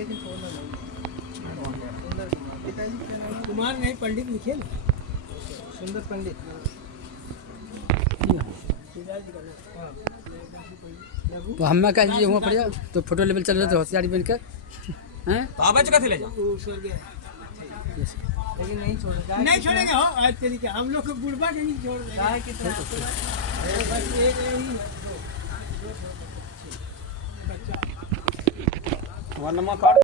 लेकिन छोड़ना नहीं। सुंदर पिताजी क्या नाम है? कुमार नहीं, पंडित लिखे ना। सुंदर पंडित। पिताजी का नाम। हाँ। तो हमें कह दीजिए वहाँ पड़ तो फोटो लेवल चल रहे थे होशियारी बन के हैं। तो आप बच ले जाओ। वो सो गया। लेकिन नहीं छोड़ेगा। नहीं छोड़ेंगे हो आज तरीके हम लोग को बुढ़बा नहीं छोड़ देंगे। गाय कितना बस एक ही है, दो बच्चा। वरना